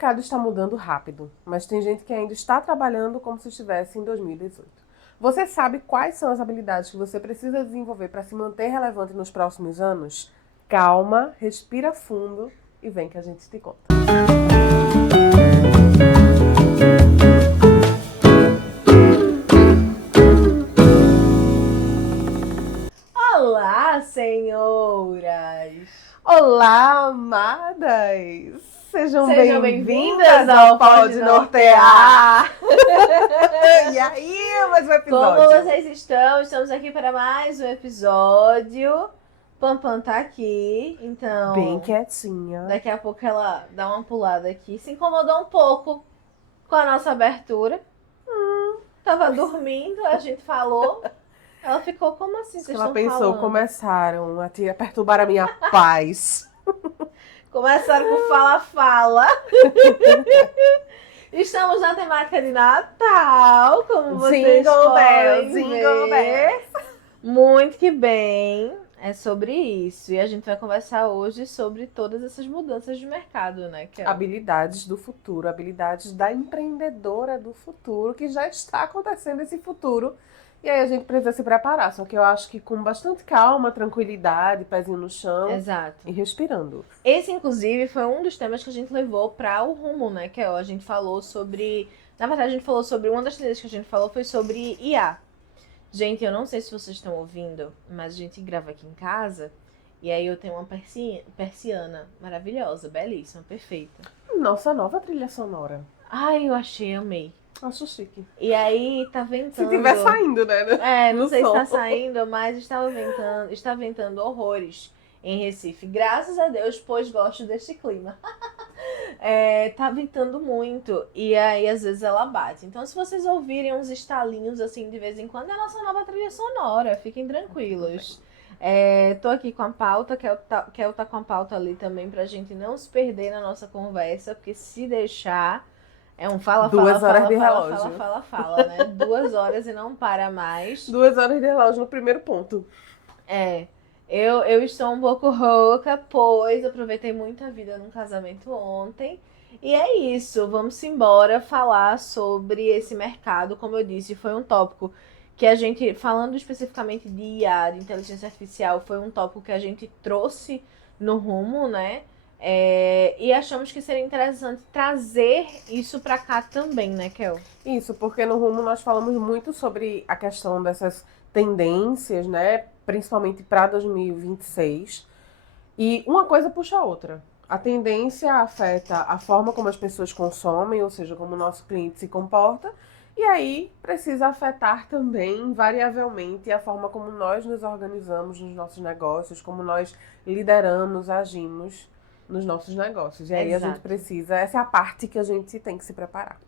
mercado está mudando rápido, mas tem gente que ainda está trabalhando como se estivesse em 2018. Você sabe quais são as habilidades que você precisa desenvolver para se manter relevante nos próximos anos? Calma, respira fundo e vem que a gente te conta. Olá, senhoras! Olá, amadas! Sejam bem-vindas ao Pode Nortear! E aí, mais um episódio? Como vocês estão? Estamos aqui para mais um episódio. Pampam tá aqui, então... Bem quietinha. Daqui a pouco ela dá uma pulada aqui. Se incomodou um pouco com a nossa abertura. Tava dormindo, a gente falou. Ela ficou, como assim? Vocês Ela estão pensou, falando? começaram a perturbar a minha paz. Começaram com fala-fala. Estamos na temática de Natal, como vocês podem ver. Muito que bem. É sobre isso. E a gente vai conversar hoje sobre todas essas mudanças de mercado, né? Que é... Habilidades do futuro, habilidades da empreendedora do futuro, que já está acontecendo esse futuro. E aí a gente precisa se preparar. Só que eu acho que com bastante calma, tranquilidade, pezinho no chão. Exato. E respirando. Esse, inclusive, foi um dos temas que a gente levou para o rumo, né? Que a gente falou sobre... Na verdade, a gente falou sobre... Uma das tendências que a gente falou foi sobre IA. Gente, eu não sei se vocês estão ouvindo, mas a gente grava aqui em casa. E aí eu tenho uma persiana maravilhosa, belíssima, perfeita. Nossa nova trilha sonora. Ai, eu achei, amei. Acho chique. E aí, tá ventando... Se tiver saindo, né? Não sei se som. tá saindo, mas está ventando horrores em Recife. Graças a Deus, pois gosto deste clima. Tá ventando muito e aí às vezes ela bate. Então se vocês ouvirem uns estalinhos assim de vez em quando, é a nossa nova trilha sonora. Fiquem tranquilos. Tô aqui com a pauta, Kel tá com a pauta ali também pra gente não se perder na nossa conversa, porque se deixar... É um fala, né? 2 horas e não para mais. 2 horas de relógio no primeiro ponto. Eu estou um pouco rouca, pois aproveitei muita vida num casamento ontem. E é isso, vamos embora falar sobre esse mercado. Como eu disse, foi um tópico que a gente, falando especificamente de IA, de inteligência artificial, foi um tópico que a gente trouxe no rumo, né? E achamos que seria interessante trazer isso para cá também, né, Kel? Isso, porque no Rumo nós falamos muito sobre a questão dessas tendências, né, principalmente para 2026. E uma coisa puxa a outra. A tendência afeta a forma como as pessoas consomem, ou seja, como o nosso cliente se comporta. E aí precisa afetar também, variavelmente, a forma como nós nos organizamos nos nossos negócios, como nós lideramos, agimos nos nossos negócios. E aí Exato. a gente precisa, essa é a parte que a gente tem que se preparar.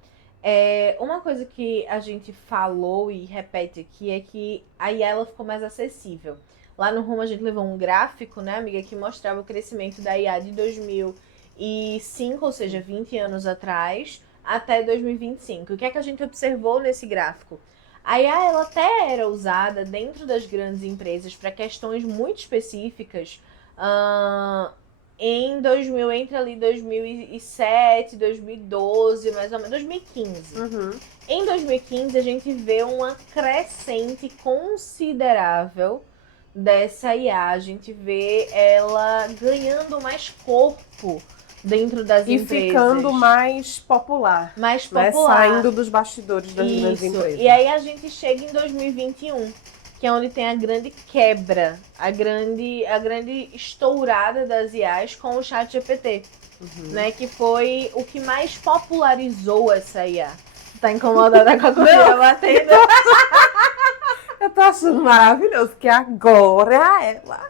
Uma coisa que a gente falou e repete aqui é que a IA ela ficou mais acessível. Lá no Rumo a gente levou um gráfico, né, amiga, que mostrava o crescimento da IA de 2005, ou seja, 20 anos atrás, até 2025. O que é que a gente observou nesse gráfico? A IA ela até era usada dentro das grandes empresas para questões muito específicas, entre ali 2007, 2012, mais ou menos, 2015. Em 2015, a gente vê uma crescente considerável dessa IA. A gente vê ela ganhando mais corpo dentro das empresas. E ficando mais popular. Mais né? popular. Saindo dos bastidores das grandes empresas. E aí a gente chega em 2021. Que é onde tem a grande quebra, a grande estourada das IAs com o ChatGPT, né? Que foi o que mais popularizou essa IA. Tá incomodada com a comida batendo? Eu tô achando maravilhoso que agora ela...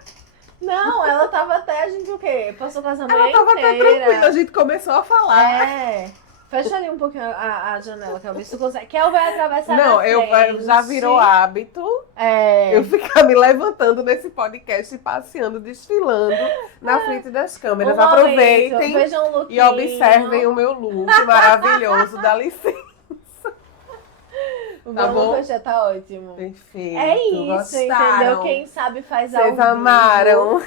Não, ela tava até, a gente o quê? Passou o casamento Ela tava até tranquila, a gente começou a falar. Fecha ali um pouquinho a janela, Kel, ver se tu consegue. Kel vai atravessar Não, na frente. já virou hábito eu ficar me levantando nesse podcast e passeando, desfilando na frente das câmeras. Aproveitem e observem o meu look maravilhoso, dá licença. Tá bom? Já tá ótimo. Perfeito. É isso, gostaram. Entendeu? Quem sabe faz ao vivo. Vocês amaram.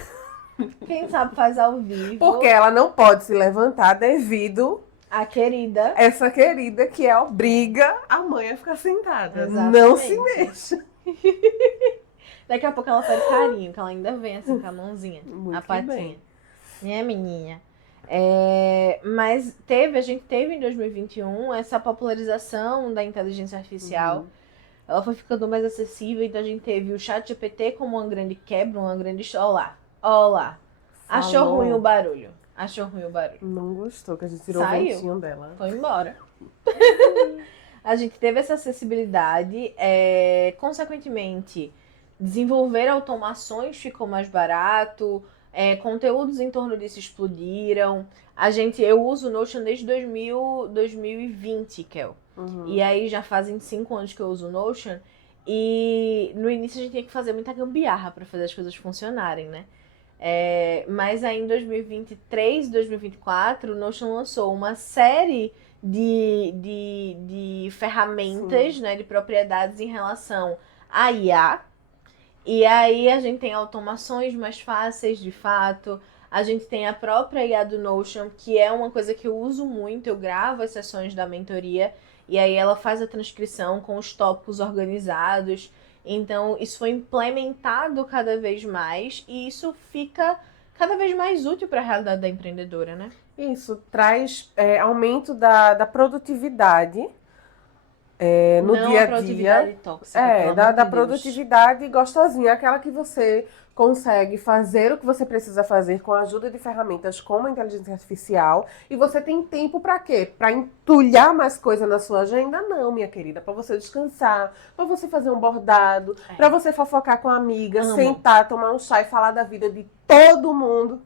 Quem sabe faz ao vivo. Porque ela não pode se levantar devido A querida. Essa querida que obriga a mãe a ficar sentada. Exatamente. Não se mexa. Daqui a pouco ela pede carinho, que ela ainda vem assim com a mãozinha, Muito a patinha. bem. Minha menina. Mas a gente teve em 2021 essa popularização da inteligência artificial. Uhum. Ela foi ficando mais acessível, então a gente teve o ChatGPT como uma grande quebra, uma grande... Olá. Achou Falou. ruim o barulho. Achou ruim o barulho. Não gostou, que a gente tirou o Saiu. ventinho dela. Foi embora. A gente teve essa acessibilidade, consequentemente, desenvolver automações ficou mais barato, conteúdos em torno disso explodiram. Eu uso o Notion desde 2020, Kel. Uhum. E aí já fazem 5 anos que eu uso o Notion. E no início a gente tinha que fazer muita gambiarra para fazer as coisas funcionarem, né? Mas aí em 2023, 2024, o Notion lançou uma série de ferramentas, né, de propriedades em relação à IA. E aí a gente tem automações mais fáceis, de fato. A gente tem a própria IA do Notion, que é uma coisa que eu uso muito. Eu gravo as sessões da mentoria e aí ela faz a transcrição com os tópicos organizados. Então, isso foi implementado cada vez mais e isso fica cada vez mais útil para a realidade da empreendedora, né? Isso traz aumento da produtividade no Não dia a a produtividade dia. tóxica, pelo amor Da de Deus. produtividade gostosinha, aquela que você consegue fazer o que você precisa fazer com a ajuda de ferramentas como a inteligência artificial. E você tem tempo para quê? Para entulhar mais coisa na sua agenda? Não, minha querida. Para você descansar, para você fazer um bordado, para você fofocar com a amiga, Amo. sentar, tomar um chá e falar da vida de todo mundo.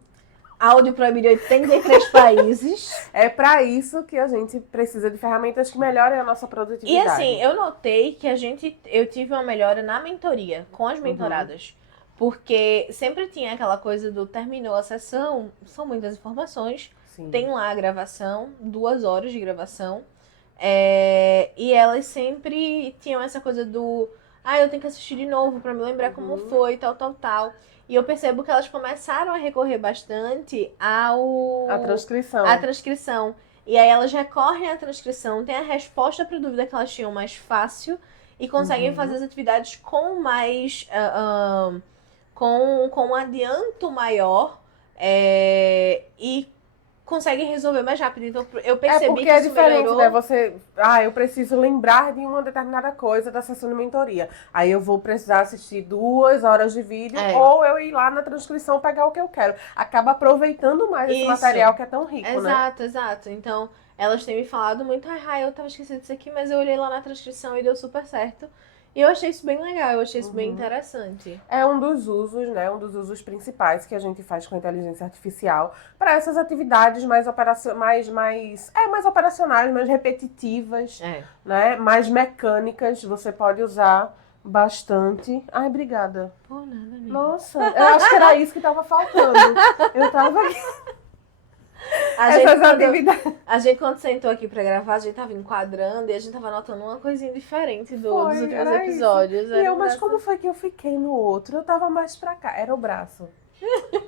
Áudio proibido em 83 países. É para isso que a gente precisa de ferramentas que melhorem a nossa E produtividade. assim, eu notei que eu tive uma melhora na mentoria, com as mentoradas. Porque sempre tinha aquela coisa do terminou a sessão, são muitas informações, Sim. tem lá a gravação, 2 horas de gravação. E elas sempre tinham essa coisa do eu tenho que assistir de novo pra me lembrar como foi, tal. E eu percebo que elas começaram a recorrer bastante A transcrição. à transcrição. E aí elas recorrem à transcrição, tem a resposta para a dúvida que elas tinham mais fácil e conseguem fazer as atividades com mais com um adianto maior e conseguem resolver mais rápido. Então eu percebi porque que é isso diferente, melhorou. né? Você, eu preciso lembrar de uma determinada coisa da sessão de mentoria. Aí eu vou precisar assistir 2 horas de vídeo ou eu ir lá na transcrição pegar o que eu quero. Acaba aproveitando mais esse material que é tão rico, né? Exato. Então, elas têm me falado muito, eu tava esquecendo disso aqui, mas eu olhei lá na transcrição e deu super certo. E eu achei isso bem legal, eu achei isso bem interessante. É um dos usos, né? Um dos usos principais que a gente faz com a inteligência artificial para essas atividades mais operacionais, mais repetitivas, né? Mais mecânicas. Você pode usar bastante. Ai, obrigada. Pô, nada, amiga. Nossa, eu acho que era isso que tava faltando. Eu tava aqui. A gente, quando sentou aqui pra gravar, a gente tava enquadrando e a gente tava notando uma coisinha diferente dos últimos episódios. Mas como foi que eu fiquei no outro? Eu tava mais pra cá. Era o braço.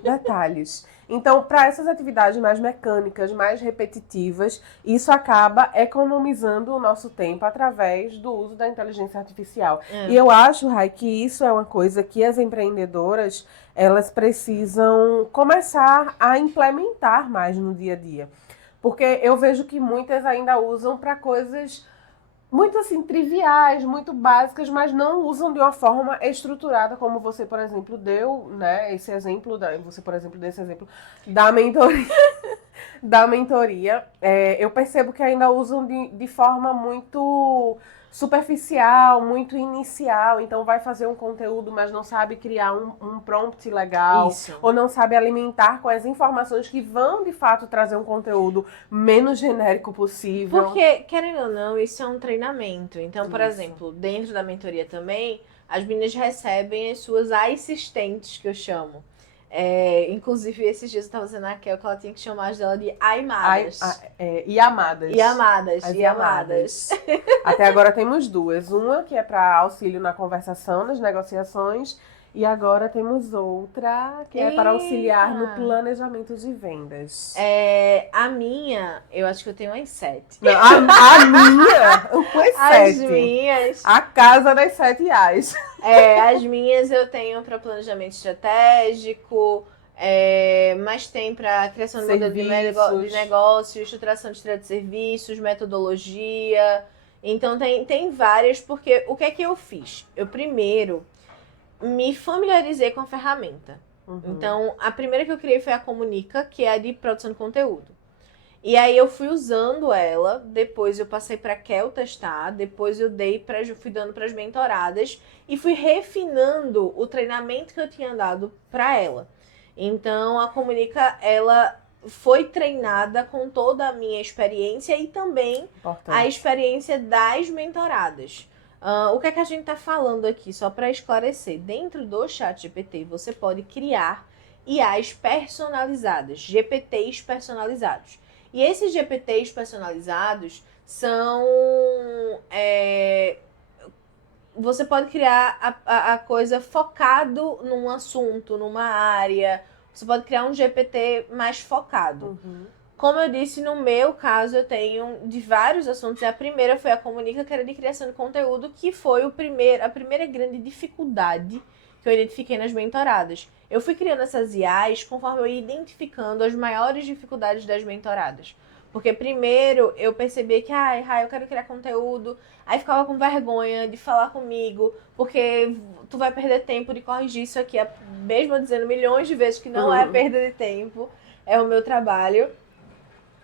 Detalhes. Então, para essas atividades mais mecânicas, mais repetitivas, isso acaba economizando o nosso tempo através do uso da inteligência artificial. E eu acho, Rai, que isso é uma coisa que as empreendedoras elas precisam começar a implementar mais no dia a dia. Porque eu vejo que muitas ainda usam para coisas muito assim, triviais, muito básicas, mas não usam de uma forma estruturada, como você, por exemplo, deu, né? Esse exemplo, você, por exemplo, deu esse exemplo da mentoria. Da mentoria. Eu percebo que ainda usam de forma muito superficial, muito inicial. Então vai fazer um conteúdo, mas não sabe criar um prompt legal. Isso. Ou não sabe alimentar com as informações que vão, de fato, trazer um conteúdo menos genérico possível. Porque, querendo ou não, isso é um treinamento. Então, por exemplo, dentro da mentoria também, as meninas recebem as suas assistentes, que eu chamo. Inclusive, esses dias eu tava dizendo a Kel que ela tinha que chamar dela de aimadas. E amadas. E amadas. Até agora temos 2. Uma que é para auxílio na conversação, nas negociações. E agora temos outra que é para auxiliar no Eita! planejamento de vendas. A minha, eu acho que eu tenho umas 7. Não, a minha, umas As 7. minhas. A casa das 7 reais. As minhas eu tenho para planejamento estratégico, mas tem para criação de modelo de Serviços. negócio, estruturação de estratégia de serviços, metodologia. Então tem várias, porque o que é que eu fiz? Eu primeiro me familiarizei com a ferramenta. Uhum. Então, a primeira que eu criei foi a Comunica, que é a de produção de conteúdo. E aí eu fui usando ela, depois eu passei para Kel testar, depois eu fui dando para as mentoradas e fui refinando o treinamento que eu tinha dado para ela. Então a Comunica, ela foi treinada com toda a minha experiência e também a experiência das mentoradas. O que é que a gente está falando aqui? Só para esclarecer, dentro do ChatGPT você pode criar IAs personalizadas, GPTs personalizados. E esses GPTs personalizados são... você pode criar a coisa focado num assunto, numa área. Você pode criar um GPT mais focado. Uhum. Como eu disse, no meu caso, eu tenho de vários assuntos. E a primeira foi a Comunica, que era de criação de conteúdo, que foi a primeira grande dificuldade que eu identifiquei nas mentoradas. Eu fui criando essas IAs conforme eu ia identificando as maiores dificuldades das mentoradas. Porque primeiro eu percebi que, eu quero criar conteúdo, aí ficava com vergonha de falar comigo, porque tu vai perder tempo de corrigir isso aqui, mesmo dizendo milhões de vezes que não é perda de tempo, é o meu trabalho.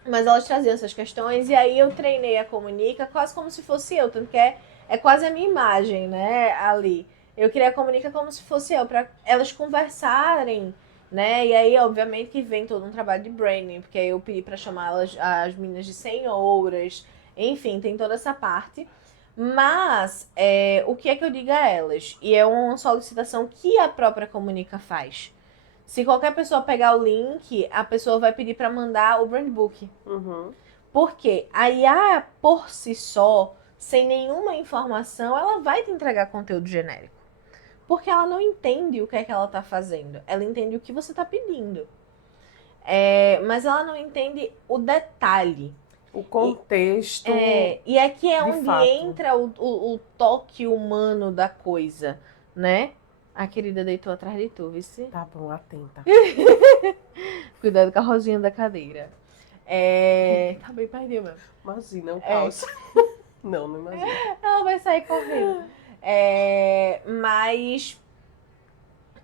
Mas elas traziam essas questões e aí eu treinei a Comunica quase como se fosse eu, tanto que é quase a minha imagem, né, ali. Eu criei a Comunica como se fosse eu, para elas conversarem, né, e aí obviamente que vem todo um trabalho de branding, porque aí eu pedi para chamar as meninas de senhoras, enfim, tem toda essa parte. Mas o que é que eu digo a elas? E é uma solicitação que a própria Comunica faz. Se qualquer pessoa pegar o link, a pessoa vai pedir para mandar o brand book. Uhum. Porque a IA, por si só, sem nenhuma informação, ela vai te entregar conteúdo genérico. Porque ela não entende o que é que ela está fazendo. Ela entende o que você está pedindo. Mas ela não entende o detalhe. O contexto. E aqui é onde fato. entra o toque humano da coisa, né? A querida deitou atrás de tu, vice. Tá bom, atenta. Cuidado com a rosinha da cadeira. Tá bem perdido mesmo. Imagina, um caos. Não imagina. Ela vai sair correndo. Mas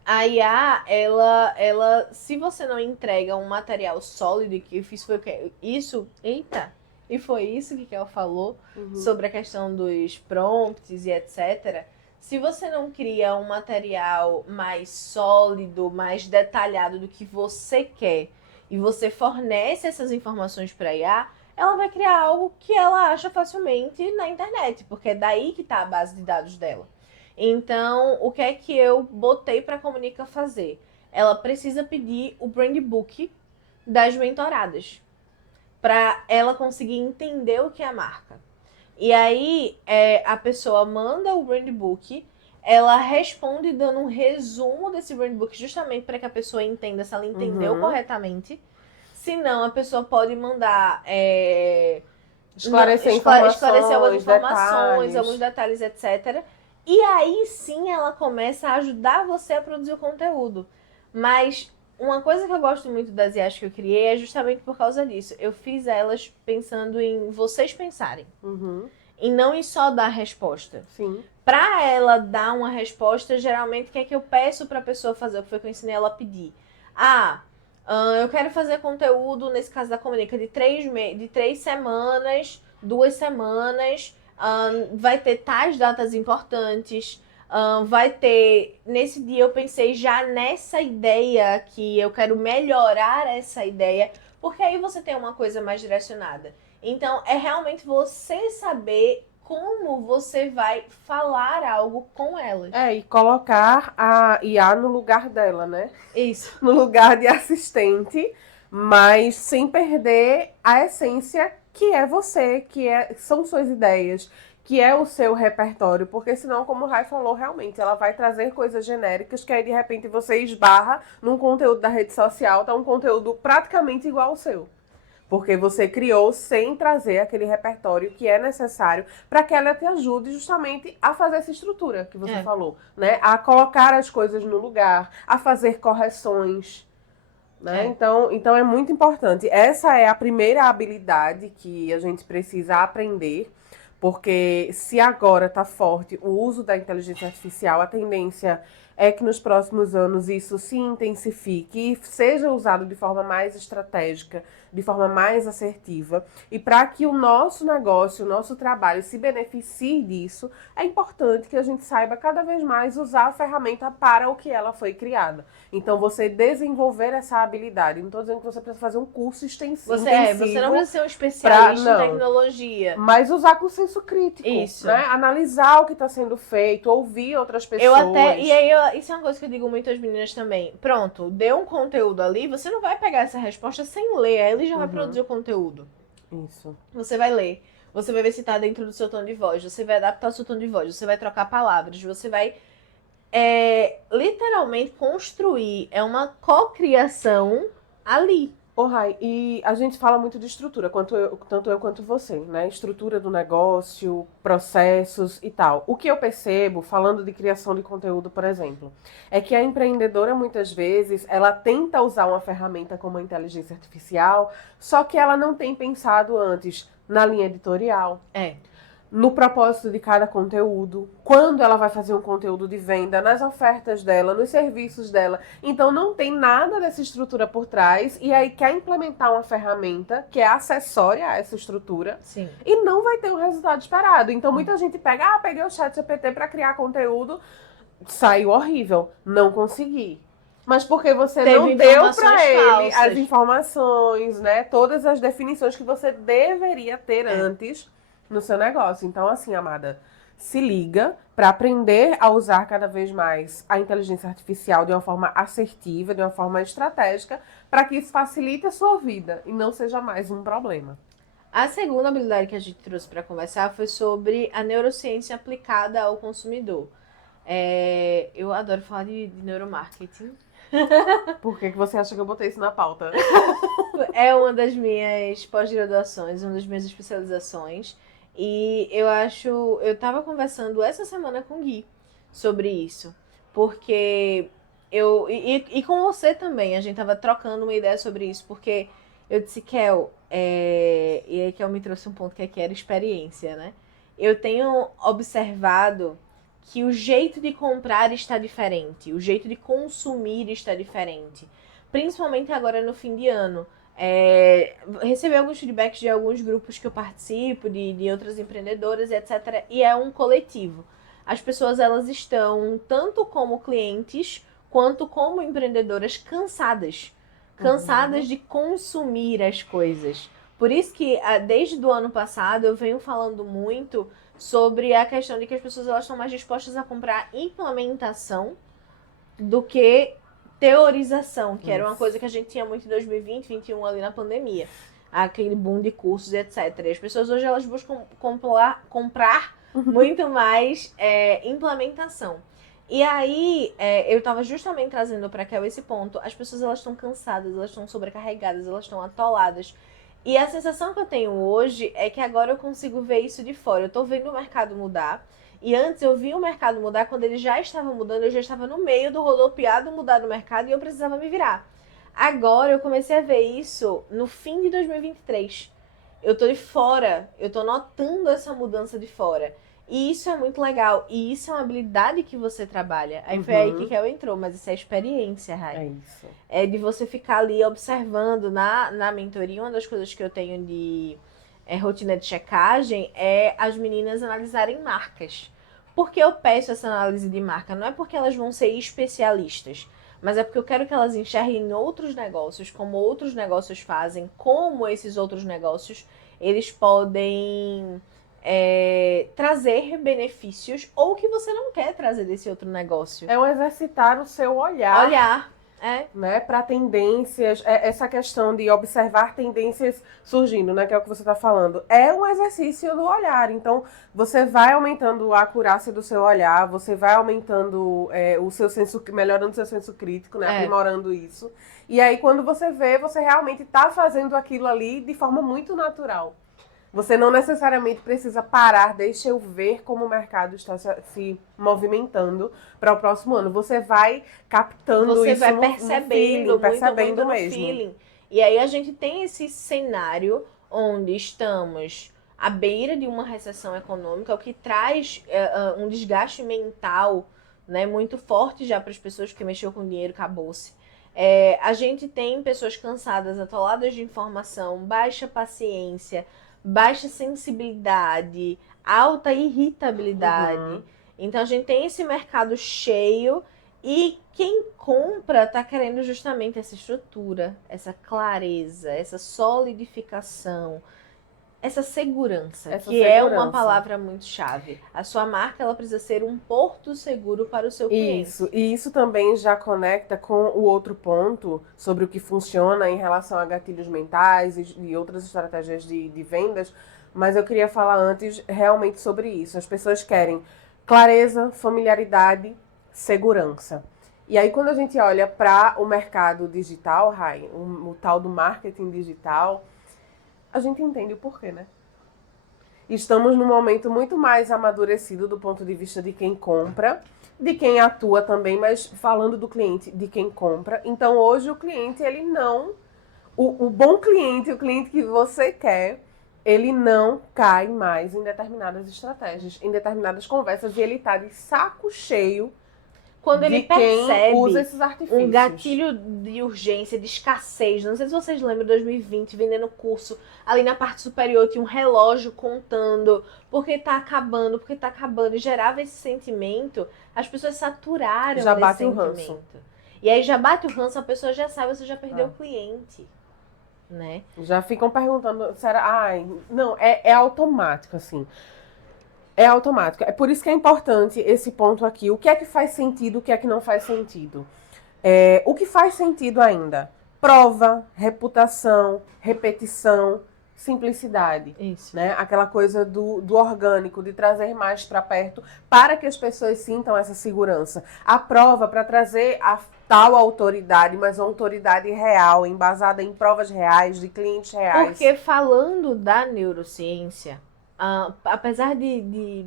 a IA, ela, se você não entrega um material sólido, que eu fiz foi o que? Isso, eita! E foi isso que ela falou sobre a questão dos prompts e etc. Se você não cria um material mais sólido, mais detalhado do que você quer, e você fornece essas informações para a IA, ela vai criar algo que ela acha facilmente na internet, porque é daí que está a base de dados dela. Então, o que é que eu botei para a Comunica fazer? Ela precisa pedir o brand book das mentoradas, para ela conseguir entender o que é a marca. E aí, a pessoa manda o brand book, ela responde dando um resumo desse brand book, justamente para que a pessoa entenda se ela entendeu corretamente. Se não, a pessoa pode mandar... esclarecer algumas informações, detalhes. alguns detalhes, etc. E aí sim ela começa a ajudar você a produzir o conteúdo. Mas uma coisa que eu gosto muito das IAs que eu criei é justamente por causa disso. Eu fiz elas pensando em vocês pensarem. E não em só dar resposta. Sim. Pra ela dar uma resposta, geralmente o que é que eu peço pra pessoa fazer? O que foi que eu ensinei ela a pedir? Eu quero fazer conteúdo, nesse caso da Comunica, de 3 semanas, 2 semanas. Vai ter tais datas importantes. Vai ter... Nesse dia eu pensei já nessa ideia que eu quero melhorar essa ideia, porque aí você tem uma coisa mais direcionada. Então, é realmente você saber como você vai falar algo com elas. E colocar a IA no lugar dela, né? Isso. No lugar de assistente, mas sem perder a essência que é você, são suas ideias, que é o seu repertório, porque senão, como o Rai falou, realmente, ela vai trazer coisas genéricas que aí, de repente, você esbarra num conteúdo da rede social, tá um conteúdo praticamente igual ao seu. Porque você criou sem trazer aquele repertório que é necessário para que ela te ajude justamente a fazer essa estrutura que você falou, né? A colocar as coisas no lugar, a fazer correções, né? Então é muito importante. Essa é a primeira habilidade que a gente precisa aprender, porque se agora está forte o uso da inteligência artificial, a tendência é que nos próximos anos isso se intensifique e seja usado de forma mais estratégica, de forma mais assertiva. E para que o nosso negócio, o nosso trabalho se beneficie disso, é importante que a gente saiba cada vez mais usar a ferramenta para o que ela foi criada. Então, você desenvolver essa habilidade. Não estou dizendo que você precisa fazer um curso intensivo. Você não precisa ser um especialista em tecnologia. Mas usar com senso crítico. Isso. Né? Analisar o que está sendo feito, ouvir outras pessoas. Isso é uma coisa que eu digo muito às meninas também. Pronto, deu um conteúdo ali, você não vai pegar essa resposta sem ler. Aí ele já vai produzir o conteúdo. Isso. Você vai ler. Você vai ver se tá dentro do seu tom de voz. Você vai adaptar o seu tom de voz. Você vai trocar palavras. Você vai literalmente construir. É uma cocriação ali. Rai, e a gente fala muito de estrutura, tanto eu quanto você, né? Estrutura do negócio, processos e tal. O que eu percebo, falando de criação de conteúdo, por exemplo, é que a empreendedora, muitas vezes, ela tenta usar uma ferramenta como a inteligência artificial, só que ela não tem pensado antes na linha editorial. No propósito de cada conteúdo, quando ela vai fazer um conteúdo de venda, nas ofertas dela, nos serviços dela. Então não tem nada dessa estrutura por trás e aí quer implementar uma ferramenta que é acessória a essa estrutura. Sim. E não vai ter o resultado esperado. Então muita gente pega, peguei o ChatGPT para criar conteúdo, saiu horrível, não consegui. Mas porque você não deu para ele as informações, né? Todas as definições que você deveria ter antes no seu negócio. Então, assim, amada, se liga para aprender a usar cada vez mais a inteligência artificial de uma forma assertiva, de uma forma estratégica, para que isso facilite a sua vida e não seja mais um problema. A segunda habilidade que a gente trouxe para conversar foi sobre a neurociência aplicada ao consumidor. Eu adoro falar de neuromarketing. Por que você acha que eu botei isso na pauta? É uma das minhas pós-graduações, uma das minhas especializações. E eu tava conversando essa semana com o Gui sobre isso, porque e com você também, a gente tava trocando uma ideia sobre isso, porque eu disse, Kel, e aí Kel me trouxe um ponto que era experiência, né? Eu tenho observado que o jeito de comprar está diferente, o jeito de consumir está diferente, principalmente agora no fim de ano. Recebi alguns feedbacks de alguns grupos que eu participo, de outras empreendedoras, etc. E é um coletivo. As pessoas, elas estão, tanto como clientes, quanto como empreendedoras, cansadas. Cansadas de consumir as coisas. Por isso que, desde o ano passado, eu venho falando muito sobre a questão de que as pessoas elas estão mais dispostas a comprar implementação do que teorização, que era uma coisa que a gente tinha muito em 2020, 2021 ali na pandemia. Aquele boom de cursos e etc. E as pessoas hoje elas buscam comprar muito mais implementação. E aí, eu estava justamente trazendo para cá esse ponto. As pessoas elas estão cansadas, elas estão sobrecarregadas, elas estão atoladas. E a sensação que eu tenho hoje é que agora eu consigo ver isso de fora. Eu estou vendo o mercado mudar. E antes eu vi o mercado mudar, quando ele já estava mudando, eu já estava no meio do rodopiado mudar no mercado e eu precisava me virar. Agora eu comecei a ver isso no fim de 2023. Eu tô de fora, eu tô notando essa mudança de fora. E isso é muito legal. E isso é uma habilidade que você trabalha. Aí foi aí que Kel entrou, mas isso é experiência, Rai. É isso. É de você ficar ali observando na mentoria. Uma das coisas que eu tenho de rotina de checagem é as meninas analisarem marcas. Por que eu peço essa análise de marca? Não é porque elas vão ser especialistas, mas é porque eu quero que elas enxerguem outros negócios, como outros negócios fazem, como esses outros negócios eles podem trazer benefícios ou que você não quer trazer desse outro negócio. É um exercitar o seu olhar. né, para tendências, essa questão de observar tendências surgindo, né, que é o que você está falando, é um exercício do olhar. Então, você vai aumentando a acurácia do seu olhar, você vai aumentando o seu senso, melhorando o seu senso crítico, né, aprimorando isso. E aí, quando você vê, você realmente está fazendo aquilo ali de forma muito natural. Você não necessariamente precisa parar, deixa eu ver como o mercado está se movimentando para o próximo ano. Você vai captando Você isso vai no percebendo, feeling, muito, percebendo muito no mesmo. feeling. E aí a gente tem esse cenário onde estamos à beira de uma recessão econômica, o que traz um desgaste mental, né, muito forte já para as pessoas que mexeu com dinheiro, acabou-se. A gente tem pessoas cansadas, atoladas de informação, baixa paciência, baixa sensibilidade, alta irritabilidade. Então a gente tem esse mercado cheio e quem compra tá querendo justamente essa estrutura, essa clareza, essa solidificação, essa segurança, que é uma palavra muito chave. A sua marca ela precisa ser um porto seguro para o seu cliente. Isso, e isso também já conecta com o outro ponto sobre o que funciona em relação a gatilhos mentais e outras estratégias de vendas, mas eu queria falar antes realmente sobre isso. As pessoas querem clareza, familiaridade, segurança. E aí quando a gente olha para o mercado digital, Rai, o tal do marketing digital, a gente entende o porquê, né? Estamos num momento muito mais amadurecido do ponto de vista de quem compra, de quem atua também, mas falando do cliente, de quem compra. Então hoje o cliente, ele não. O bom cliente, o cliente que você quer, ele não cai mais em determinadas estratégias, em determinadas conversas, e ele tá de saco cheio quando ele percebe usa esses artifícios. Um gatilho de urgência, de escassez. Não sei se vocês lembram de 2020, vendendo curso. Ali na parte superior tinha um relógio contando porque tá acabando, E gerava esse sentimento. As pessoas saturaram Já desse bate sentimento. o ranço. E aí já bate o ranço, a pessoa já sabe, você já perdeu o cliente. Né? Já ficam perguntando, será? Ai, não, é automático, assim. É automático. É por isso que é importante esse ponto aqui. O que é que faz sentido, o que é que não faz sentido? O que faz sentido ainda? Prova, reputação, repetição, simplicidade. Isso. Né? Aquela coisa do orgânico, de trazer mais para perto, para que as pessoas sintam essa segurança. A prova para trazer a tal autoridade, mas uma autoridade real, embasada em provas reais, de clientes reais. Porque falando da neurociência, apesar de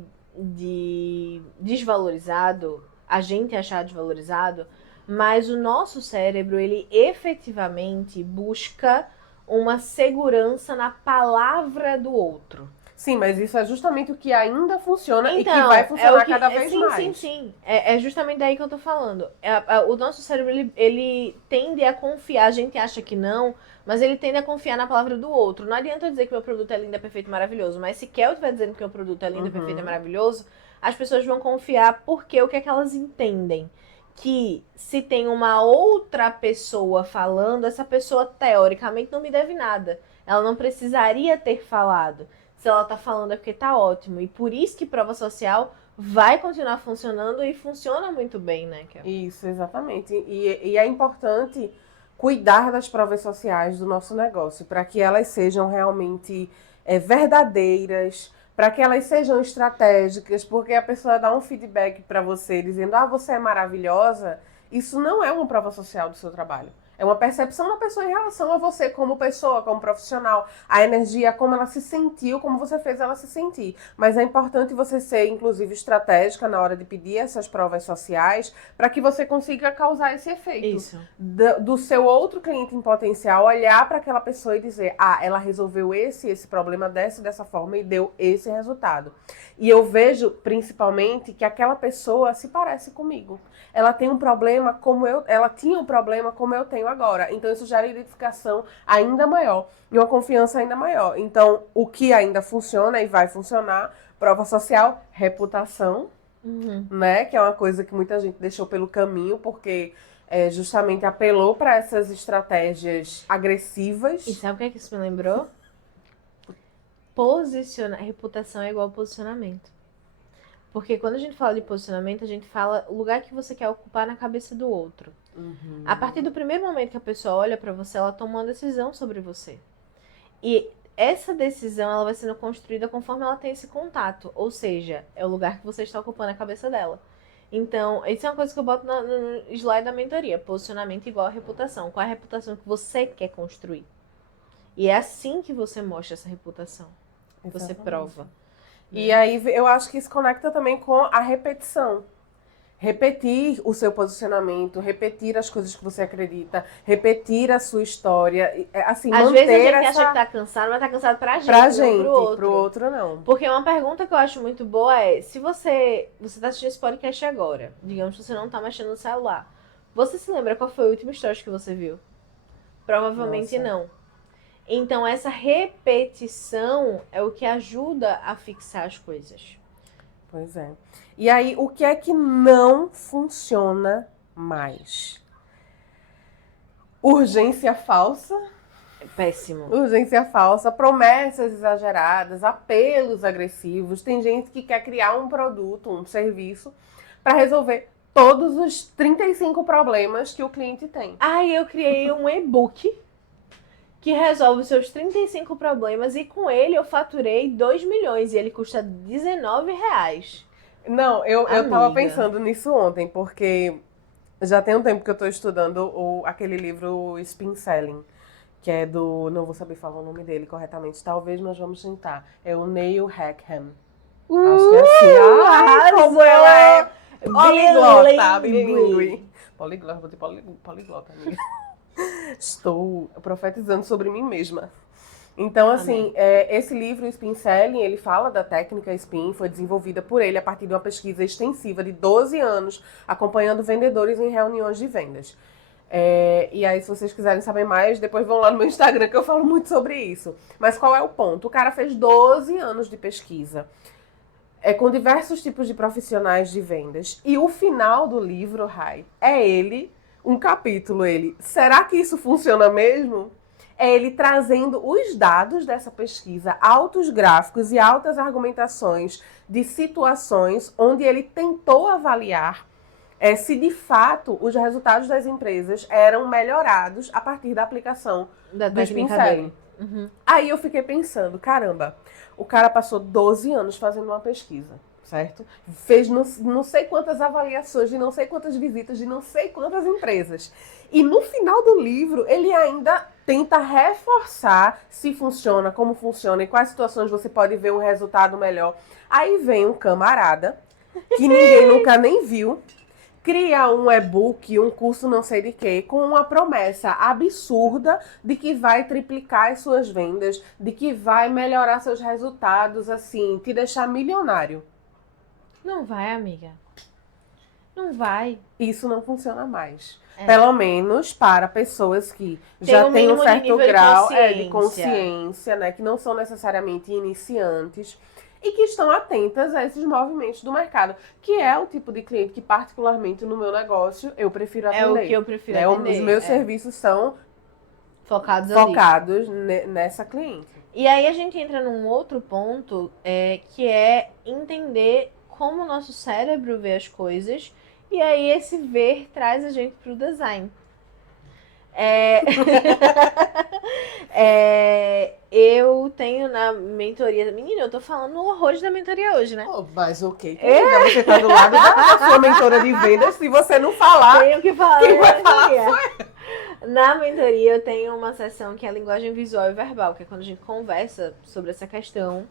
desvalorizado, a gente achar desvalorizado, mas o nosso cérebro, ele efetivamente busca uma segurança na palavra do outro. Sim, mas isso é justamente o que ainda funciona e que vai funcionar cada vez mais. Sim. É justamente daí que eu tô falando. O nosso cérebro, ele tende a confiar, a gente acha que não, mas ele tende a confiar na palavra do outro. Não adianta eu dizer que meu produto é lindo, é perfeito, maravilhoso, mas se Kel estiver dizendo que meu produto é lindo, perfeito, é maravilhoso, as pessoas vão confiar porque o que é que elas entendem? Que se tem uma outra pessoa falando, essa pessoa teoricamente não me deve nada. Ela não precisaria ter falado. Se ela tá falando é porque tá ótimo. E por isso que prova social vai continuar funcionando e funciona muito bem, né, Kel? Isso, exatamente. E é importante cuidar das provas sociais do nosso negócio, para que elas sejam realmente verdadeiras, para que elas sejam estratégicas, porque a pessoa dá um feedback para você dizendo, você é maravilhosa, isso não é uma prova social do seu trabalho. É uma percepção da pessoa em relação a você como pessoa, como profissional. A energia, como ela se sentiu, como você fez ela se sentir. Mas é importante você ser, inclusive, estratégica na hora de pedir essas provas sociais para que você consiga causar esse efeito. Isso. Do seu outro cliente em potencial, olhar para aquela pessoa e dizer, ela resolveu esse problema dessa forma e deu esse resultado. E eu vejo, principalmente, que aquela pessoa se parece comigo. Ela tem um problema ela tinha um problema como eu tenho agora. Então isso gera identificação ainda maior e uma confiança ainda maior. Então, o que ainda funciona e vai funcionar, prova social, reputação, né? Que é uma coisa que muita gente deixou pelo caminho, porque justamente apelou para essas estratégias agressivas. E sabe o que é que isso me lembrou? Reputação é igual posicionamento. Porque quando a gente fala de posicionamento, a gente fala o lugar que você quer ocupar na cabeça do outro. A partir do primeiro momento que a pessoa olha pra você, ela toma uma decisão sobre você. E essa decisão, ela vai sendo construída conforme ela tem esse contato. Ou seja, é o lugar que você está ocupando a cabeça dela. Então, isso é uma coisa que eu boto no slide da mentoria. Posicionamento igual a reputação. Qual é a reputação que você quer construir? E é assim que você mostra essa reputação. Você Exatamente. prova. E aí eu acho que isso conecta também com a repetição. Repetir o seu posicionamento, repetir as coisas que você acredita, repetir a sua história, assim, Às manter vezes a gente essa... acha que tá cansado, mas tá cansado pra gente, Pra não gente, pro outro. pro outro não. Porque uma pergunta que eu acho muito boa é, se você tá assistindo esse podcast agora, digamos que você não tá mexendo no celular, você se lembra qual foi o último story que você viu? Provavelmente Nossa. não. Então essa repetição é o que ajuda a fixar as coisas. Pois é. E aí, o que é que não funciona mais? Urgência falsa. Péssimo. Urgência falsa, promessas exageradas, apelos agressivos. Tem gente que quer criar um produto, um serviço, para resolver todos os 35 problemas que o cliente tem. Aí eu criei um e-book que resolve os seus 35 problemas e com ele eu faturei 2 milhões e ele custa R$19. Não, eu tava Amiga. pensando nisso ontem, porque já tem um tempo que eu tô estudando aquele livro Spin Selling, que é do... Não vou saber falar o nome dele corretamente, talvez nós vamos tentar. É o Neil Hackham. Acho que é assim. Ai, como ela é poliglota, bilíngue. Poliglota, vou ter poliglota, amiga. Estou profetizando sobre mim mesma. Então, assim, esse livro, Spin Selling, ele fala da técnica Spin, foi desenvolvida por ele a partir de uma pesquisa extensiva de 12 anos, acompanhando vendedores em reuniões de vendas. E aí, se vocês quiserem saber mais, depois vão lá no meu Instagram, que eu falo muito sobre isso. Mas qual é o ponto? O cara fez 12 anos de pesquisa, com diversos tipos de profissionais de vendas. E o final do livro, Rai, é ele, um capítulo, será que isso funciona mesmo? É ele trazendo os dados dessa pesquisa, altos gráficos e altas argumentações de situações onde ele tentou avaliar se de fato os resultados das empresas eram melhorados a partir da aplicação do Spin Selling. Aí eu fiquei pensando, caramba, o cara passou 12 anos fazendo uma pesquisa, certo? Fez não sei quantas avaliações, de não sei quantas visitas, de não sei quantas empresas. E no final do livro, ele ainda tenta reforçar se funciona, como funciona, em quais situações você pode ver um resultado melhor. Aí vem um camarada, que ninguém nunca nem viu, cria um e-book, um curso não sei de quê, com uma promessa absurda de que vai triplicar as suas vendas, de que vai melhorar seus resultados, assim, te deixar milionário. Não vai, amiga. Não vai. Isso não funciona mais. Pelo menos para pessoas que Tem já um têm um mínimo de certo nível de grau de consciência. consciência, né? Que não são necessariamente iniciantes e que estão atentas a esses movimentos do mercado, que é o tipo de cliente que, particularmente no meu negócio, eu prefiro atender. É o que eu prefiro atender. Os meus serviços são focados ali. Nessa cliente. E aí a gente entra num outro ponto, que é entender como o nosso cérebro vê as coisas. E aí esse ver traz a gente pro design. Eu tenho na mentoria... Menina, eu tô falando horrores da mentoria hoje, né? Oh, mas ok. Você tá do lado da sua mentora de vendas. Se você não falar, tenho que falar. Quem vai falar Na mentoria eu tenho uma sessão que é a linguagem visual e verbal, que é quando a gente conversa sobre essa questão.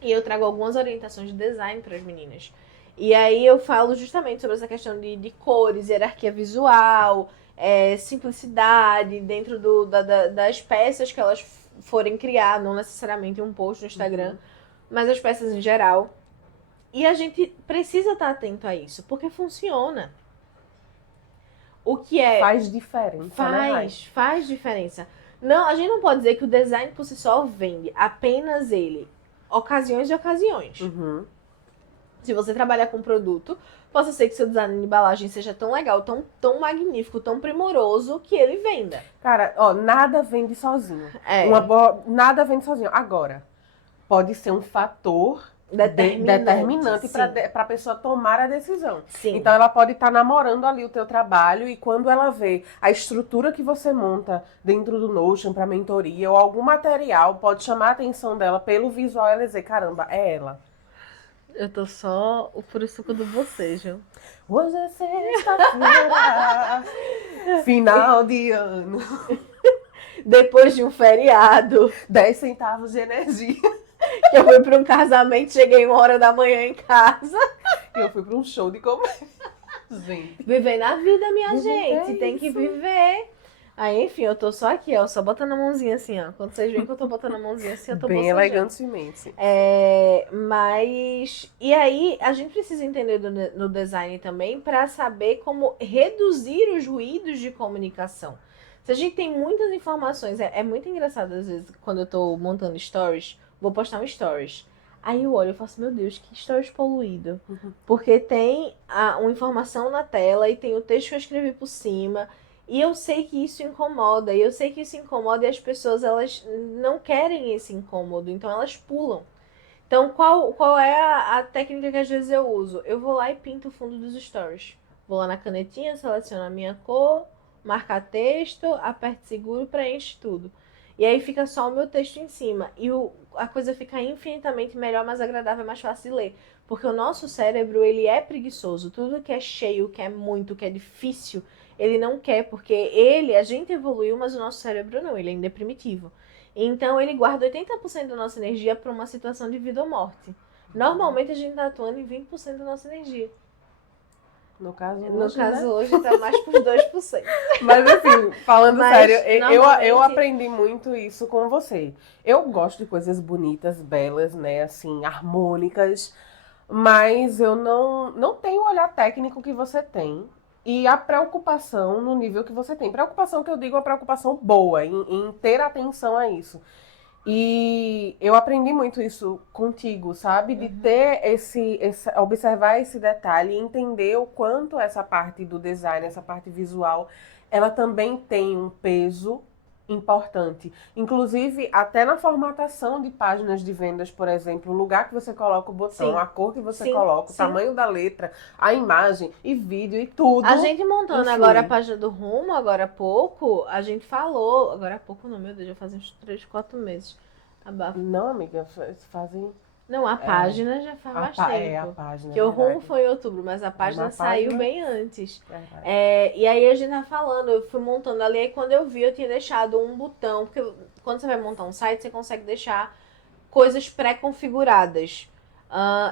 E eu trago algumas orientações de design para as meninas. E aí eu falo justamente sobre essa questão de cores, hierarquia visual, simplicidade dentro das peças que elas forem criar, não necessariamente um post no Instagram, mas as peças em geral. E a gente precisa estar atento a isso, porque funciona. O que faz diferença, né? Faz diferença. Não, a gente não pode dizer que o design por si só vende, apenas ele. Ocasiões e ocasiões. Se você trabalhar com produto, possa ser que seu design de embalagem seja tão legal, tão magnífico, tão primoroso que ele venda. Cara, nada vende sozinho. Nada vende sozinho. Agora, pode ser um fator determinante sim. para a pessoa tomar a decisão. Sim. Então ela pode estar namorando ali o teu trabalho e quando ela vê a estrutura que você monta dentro do Notion para mentoria ou algum material pode chamar a atenção dela pelo visual e ela dizer, caramba, é ela. Eu tô só o puro suco do bocejo. Hoje é sexta-feira, final de ano. Depois de um feriado, 10 centavos de energia. que eu fui para um casamento, cheguei 1h da manhã em casa. E eu fui para um show de comédia. Gente. Vivendo a vida, minha Viver gente. é Tem que isso. viver. Aí, enfim, eu tô só aqui, ó. Só botando a mãozinha assim, ó. Quando vocês veem que eu tô botando a mãozinha assim, eu tô Bem bocejando. elegantemente. Mas... E aí, a gente precisa entender no design também para saber como reduzir os ruídos de comunicação. Se a gente tem muitas informações, é muito engraçado às vezes, quando eu tô montando stories, vou postar um stories. Aí eu olho e falo assim, meu Deus, que stories poluído. Porque tem uma informação na tela e tem o texto que eu escrevi por cima. E eu sei que isso incomoda. E as pessoas, elas não querem esse incômodo. Então elas pulam. Então qual é a técnica que às vezes eu uso? Eu vou lá e pinto o fundo dos stories. Vou lá na canetinha, seleciono a minha cor, marcar texto, aperto seguro, preenche tudo. E aí fica só o meu texto em cima. E a coisa fica infinitamente melhor, mais agradável, mais fácil de ler. Porque o nosso cérebro, ele é preguiçoso. Tudo que é cheio, que é muito, que é difícil, ele não quer. Porque a gente evoluiu, mas o nosso cérebro não. Ele ainda é primitivo. Então, ele guarda 80% da nossa energia para uma situação de vida ou morte. Normalmente, a gente está atuando em 20% da nossa energia. No caso, Hoje tá mais por 2%. Mas assim, falando sério, normalmente... eu aprendi muito isso com você. Eu gosto de coisas bonitas, belas, né? Assim, harmônicas. Mas eu não tenho o olhar técnico que você tem. E a preocupação no nível que você tem. Preocupação que eu digo é uma preocupação boa, em ter atenção a isso. E eu aprendi muito isso contigo, sabe? De ter observar esse detalhe e entender o quanto essa parte do design, essa parte visual, ela também tem um peso importante. Inclusive, até na formatação de páginas de vendas, por exemplo, o lugar que você coloca o botão, Sim. a cor que você Sim, coloca, o sim. tamanho da letra, a imagem e vídeo e tudo. A gente montando influi. agora a página do Rumo, agora há pouco, a gente falou. Agora há pouco não, meu Deus, já faz uns 3, 4 meses. Abafo. Não, amiga, fazem... Não, a página já faz mais tempo. É, a página. Que o Rumo foi em outubro, mas a página saiu página- bem antes. Verdade. E aí a gente tá falando, eu fui montando ali, aí quando eu vi, eu tinha deixado um botão, porque quando você vai montar um site, você consegue deixar coisas pré-configuradas.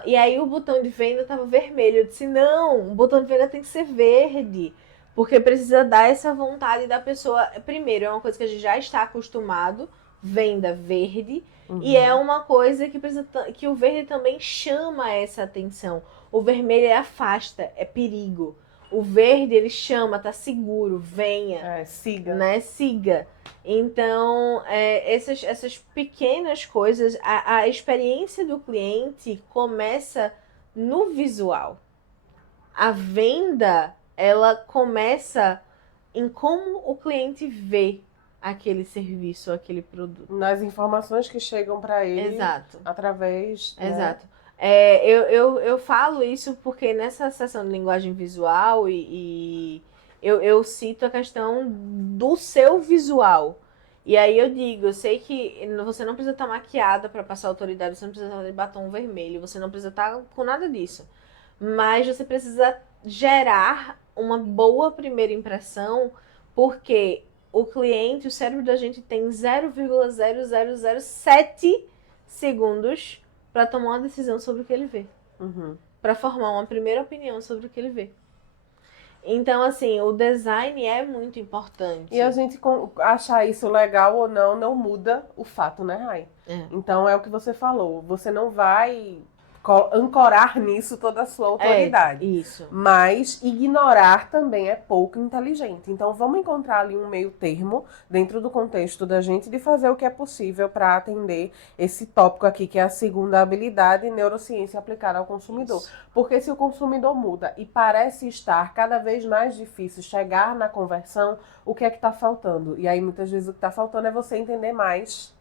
E aí o botão de venda tava vermelho. Eu disse, não, o botão de venda tem que ser verde. Porque precisa dar essa vontade da pessoa. Primeiro, é uma coisa que a gente já está acostumado, venda verde. E é uma coisa que o verde também chama essa atenção. O vermelho ele afasta, é perigo. O verde ele chama, tá seguro, venha. Siga. Né? Siga. Então, essas pequenas coisas, a experiência do cliente começa no visual. A venda, ela começa em como o cliente vê aquele serviço, aquele produto. Nas informações que chegam para ele. Exato. Através. Exato. Eu falo isso porque nessa sessão de linguagem visual eu cito a questão do seu visual. E aí eu digo, eu sei que você não precisa estar maquiada para passar autoridade, você não precisa estar de batom vermelho, você não precisa estar com nada disso. Mas você precisa gerar uma boa primeira impressão, porque o cliente, o cérebro da gente tem 0,0007 segundos para tomar uma decisão sobre o que ele vê. Para formar uma primeira opinião sobre o que ele vê. Então, assim, o design é muito importante. E a gente achar isso legal ou não muda o fato, né, Rai? Então é o que você falou. Você não vai ancorar nisso toda a sua autoridade. Isso. Mas ignorar também é pouco inteligente. Então vamos encontrar ali um meio termo dentro do contexto da gente de fazer o que é possível para atender esse tópico aqui, que é a segunda habilidade, neurociência aplicada ao consumidor. Isso. Porque se o consumidor muda e parece estar cada vez mais difícil chegar na conversão, o que é que está faltando? E aí muitas vezes o que está faltando é você entender mais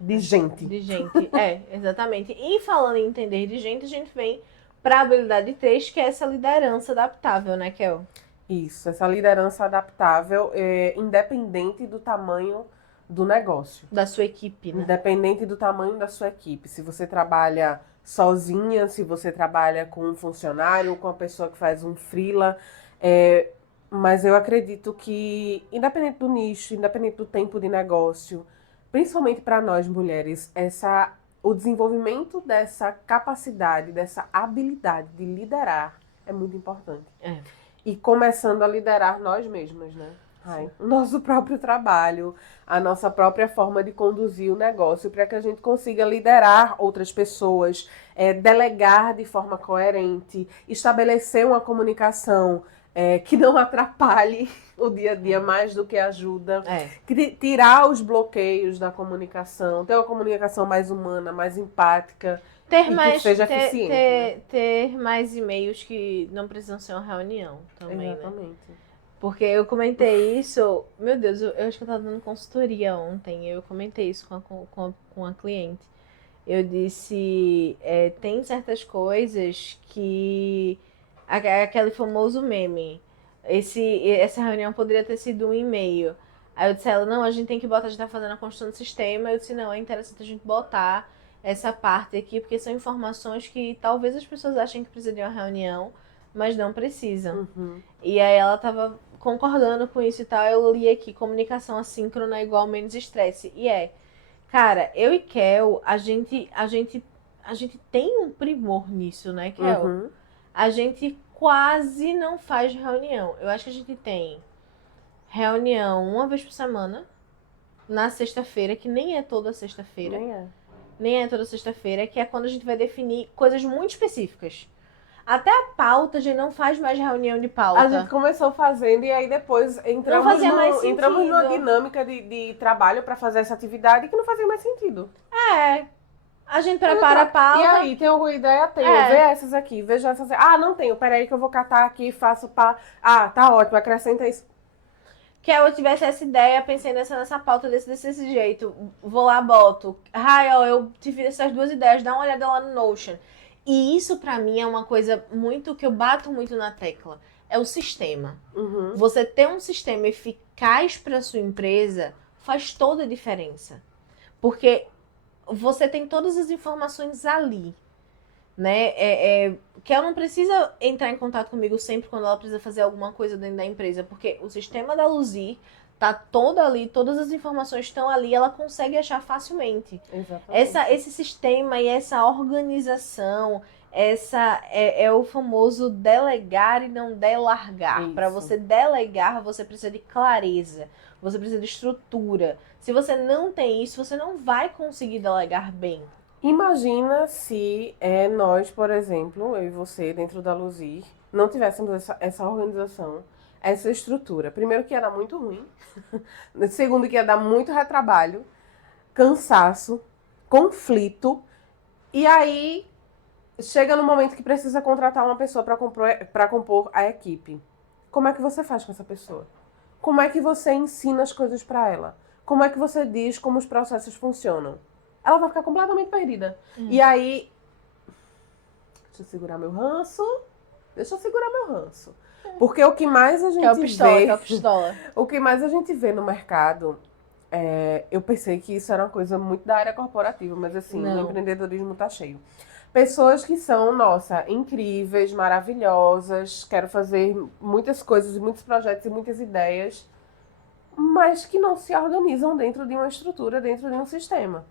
de gente. De gente, exatamente. E falando em entender de gente, a gente vem para a habilidade 3, que é essa liderança adaptável, né, Kel? Isso, essa liderança adaptável, independente do tamanho do negócio. Da sua equipe, né? Independente do tamanho da sua equipe. Se você trabalha sozinha, se você trabalha com um funcionário, com uma pessoa que faz um freela. Mas eu acredito que, independente do nicho, independente do tempo de negócio, principalmente para nós mulheres, o desenvolvimento dessa capacidade, dessa habilidade de liderar é muito importante. E começando a liderar nós mesmas, né? O nosso próprio trabalho, a nossa própria forma de conduzir o negócio, para que a gente consiga liderar outras pessoas, delegar de forma coerente, estabelecer uma comunicação que não atrapalhe o dia a dia mais do que ajuda, tirar os bloqueios da comunicação, ter uma comunicação mais humana, mais empática. Que seja eficiente. Ter mais e-mails que não precisam ser uma reunião também, Exatamente. Né? Porque eu comentei isso, meu Deus, eu acho que eu tava dando consultoria ontem, eu comentei isso com a cliente. Eu disse, tem certas coisas que... Aquele famoso meme, essa reunião poderia ter sido um e-mail. Aí eu disse a ela, não, a gente tem que botar, a gente tá fazendo a construção do sistema. Eu disse, não, é interessante a gente botar essa parte aqui, porque são informações que talvez as pessoas achem que precisa de uma reunião, mas não precisam. Uhum. E aí ela tava concordando com isso e tal. Eu li aqui, comunicação assíncrona igual menos estresse. E cara, eu e Kel, a gente tem um primor nisso, né, Kel? Uhum. A gente quase não faz reunião. Eu acho que a gente tem reunião uma vez por semana, na sexta-feira, que nem é toda sexta-feira. Nem é toda sexta-feira, que é quando a gente vai definir coisas muito específicas. Até a pauta, a gente não faz mais reunião de pauta. A gente começou fazendo e aí depois entramos numa dinâmica de trabalho para fazer essa atividade que não fazia mais sentido. A gente prepara a pauta. E aí, tem alguma ideia? Tenho. Vê essas aqui, veja essas aqui. Ah, não tenho. Peraí que eu vou catar aqui e faço para... Ah, tá ótimo, acrescenta isso. Que eu tivesse essa ideia, pensei nessa pauta desse jeito. Vou lá, boto. Eu tive essas duas ideias, dá uma olhada lá no Notion. E isso pra mim é uma coisa muito que eu bato muito na tecla. É o sistema. Uhum. Você ter um sistema eficaz pra sua empresa faz toda a diferença. Porque você tem todas as informações ali, né? Que ela não precisa entrar em contato comigo sempre quando ela precisa fazer alguma coisa dentro da empresa, porque o sistema da Luzir tá todo ali, todas as informações estão ali, ela consegue achar facilmente. Exatamente. Esse sistema e essa organização, é o famoso delegar e não delargar. Para você delegar, você precisa de clareza, você precisa de estrutura. Se você não tem isso, você não vai conseguir delegar bem. Imagina se nós, por exemplo, eu e você, dentro da Luzir, não tivéssemos essa organização, essa estrutura. Primeiro que ia dar muito ruim. Segundo que ia dar muito retrabalho, cansaço, conflito. E aí, chega no momento que precisa contratar uma pessoa para compor a equipe. Como é que você faz com essa pessoa? Como é que você ensina as coisas para ela? Como é que você diz como os processos funcionam? Ela vai ficar completamente perdida. E aí... Deixa eu segurar meu ranço. Porque o que mais a gente pistola. O que mais a gente vê no mercado... eu pensei que isso era uma coisa muito da área corporativa, mas assim, o empreendedorismo tá cheio. Pessoas que são, incríveis, maravilhosas, quero fazer muitas coisas, muitos projetos e muitas ideias, mas que não se organizam dentro de uma estrutura, dentro de um sistema.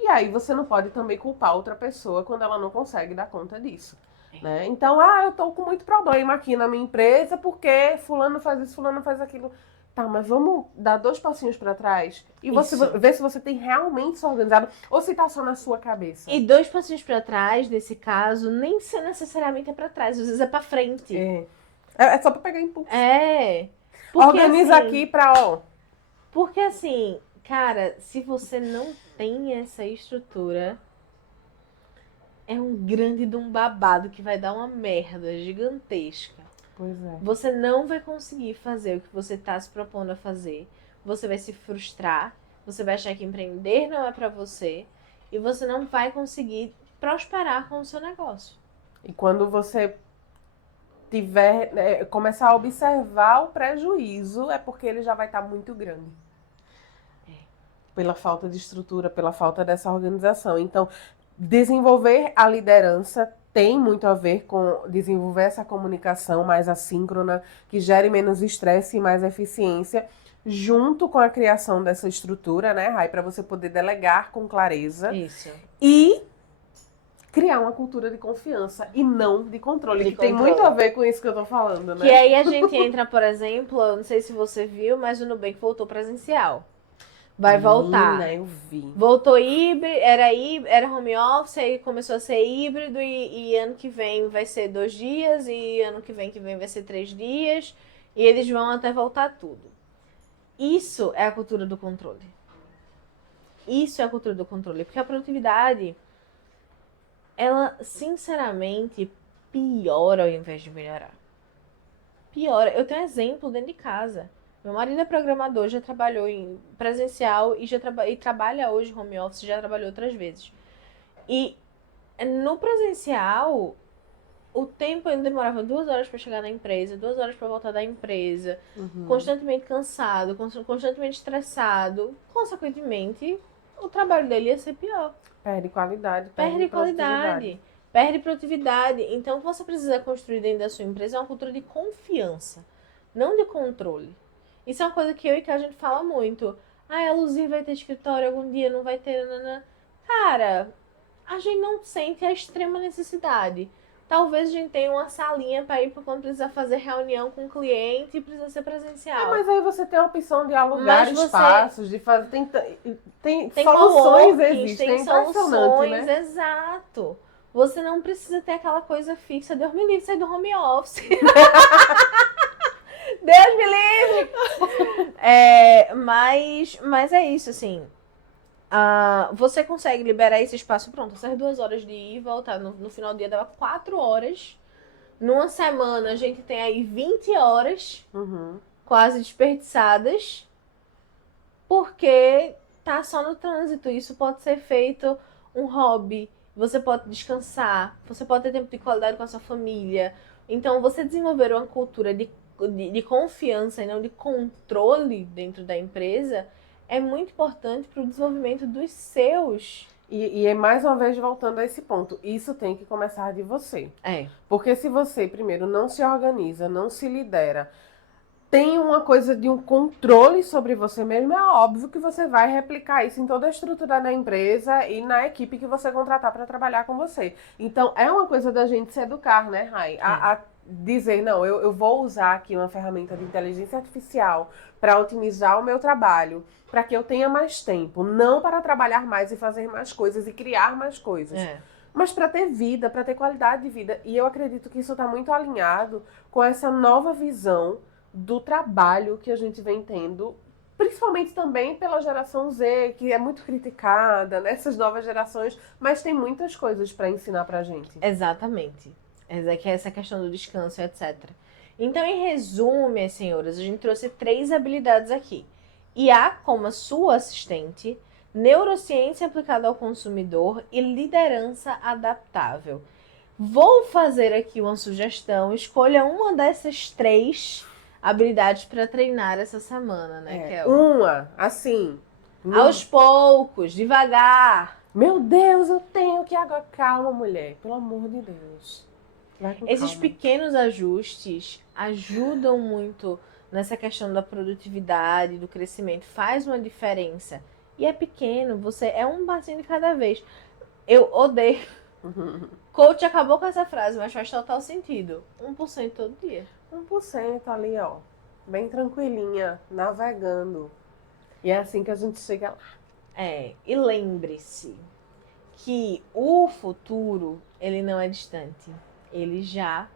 E aí você não pode também culpar outra pessoa quando ela não consegue dar conta disso. Né? Então, eu tô com muito problema aqui na minha empresa porque fulano faz isso, fulano faz aquilo. Tá, mas vamos dar 2 passinhos pra trás e você ver se você tem realmente isso organizado ou se tá só na sua cabeça. E 2 passinhos pra trás, nesse caso, nem necessariamente é pra trás, às vezes é pra frente. É só pra pegar impulso. Porque, organiza assim, aqui pra, Porque assim, cara, se você não tem essa estrutura, é um grande de um babado que vai dar uma merda gigantesca. Pois é. Você não vai conseguir fazer o que você está se propondo a fazer. Você vai se frustrar, você vai achar que empreender não é para você e você não vai conseguir prosperar com o seu negócio. E quando você começar a observar o prejuízo, é porque ele já vai estar muito grande. Pela falta de estrutura, pela falta dessa organização. Então, desenvolver a liderança tem muito a ver com desenvolver essa comunicação mais assíncrona, que gere menos estresse e mais eficiência, junto com a criação dessa estrutura, né, Rai, para você poder delegar com clareza. Isso. E criar uma cultura de confiança e não de controle, que tem muito a ver com isso que eu tô falando, né? Que aí a gente entra, por exemplo, eu não sei se você viu, mas o Nubank voltou presencial. Vai voltar. Menina, eu vi. Voltou híbrido, era home office, aí começou a ser híbrido e ano que vem vai ser 2 dias e ano que vem vai ser 3 dias e eles vão até voltar tudo. Isso é a cultura do controle. Isso é a cultura do controle, porque a produtividade, ela sinceramente piora ao invés de melhorar. Piora. Eu tenho um exemplo dentro de casa. Meu marido é programador, já trabalhou em presencial e trabalha hoje home office, já trabalhou outras vezes. E no presencial, o tempo ainda demorava 2 horas para chegar na empresa, 2 horas para voltar da empresa, constantemente cansado, constantemente estressado. Consequentemente, o trabalho dele ia ser pior. Perde qualidade. Perde produtividade. Então, o que você precisa construir dentro da sua empresa é uma cultura de confiança, não de controle. Isso é uma coisa que eu e que a gente fala muito. Ah, a Luzia vai ter escritório algum dia, não vai ter... Nanana. Cara, a gente não sente a extrema necessidade. Talvez a gente tenha uma salinha para ir para quando precisa fazer reunião com o cliente e precisa ser presencial. Mas aí você tem a opção de alugar espaços, de fazer... Tem soluções existem. Tem soluções, né? Exato. Você não precisa ter aquela coisa fixa. Deus me livre, sair do home office. Deus me livre! Mas é isso, assim. Você consegue liberar esse espaço, pronto, essas 2 horas de ir e voltar. No final do dia dava 4 horas. Numa semana a gente tem aí 20 horas quase desperdiçadas. Porque tá só no trânsito. Isso pode ser feito um hobby. Você pode descansar. Você pode ter tempo de qualidade com a sua família. Então, você desenvolver uma cultura de confiança e não de controle dentro da empresa é muito importante para o desenvolvimento dos seus. E é mais uma vez voltando a esse ponto. Isso tem que começar de você. Porque se você, primeiro, não se organiza, não se lidera, tem uma coisa de um controle sobre você mesmo, é óbvio que você vai replicar isso em toda a estrutura da empresa e na equipe que você contratar para trabalhar com você. Então, é uma coisa da gente se educar, né, Rai? A dizer, não, eu vou usar aqui uma ferramenta de inteligência artificial para otimizar o meu trabalho, para que eu tenha mais tempo, não para trabalhar mais e fazer mais coisas e criar mais coisas. Mas para ter vida, para ter qualidade de vida. E eu acredito que isso está muito alinhado com essa nova visão do trabalho que a gente vem tendo, principalmente também pela geração Z, que é muito criticada, nessas novas gerações, mas tem muitas coisas para ensinar pra gente. Exatamente. Essa questão do descanso, etc. Então, em resumo, minhas senhoras, a gente trouxe 3 habilidades aqui. IA como a sua assistente, neurociência aplicada ao consumidor e liderança adaptável. Vou fazer aqui uma sugestão, escolha uma dessas 3 habilidades para treinar essa semana, né, Kel? Uma, assim... Aos poucos, devagar. Meu Deus, eu tenho que agora... Calma, mulher, pelo amor de Deus. Esses pequenos ajustes ajudam muito nessa questão da produtividade, do crescimento. Faz uma diferença. E é pequeno, é um passinho de cada vez. Eu odeio. Coach acabou com essa frase, mas faz total sentido. 1% todo dia. 1% ali, ó. Bem tranquilinha, navegando. E é assim que a gente chega lá. E lembre-se que o futuro, ele não é distante. Ele já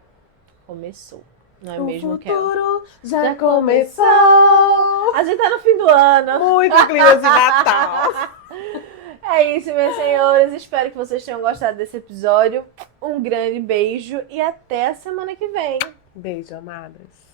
começou. Não é mesmo, Kel? O futuro já começou. A gente tá no fim do ano. Muito clima de Natal. É isso, minhas senhoras. Espero que vocês tenham gostado desse episódio. Um grande beijo e até a semana que vem. Beijo, amadas.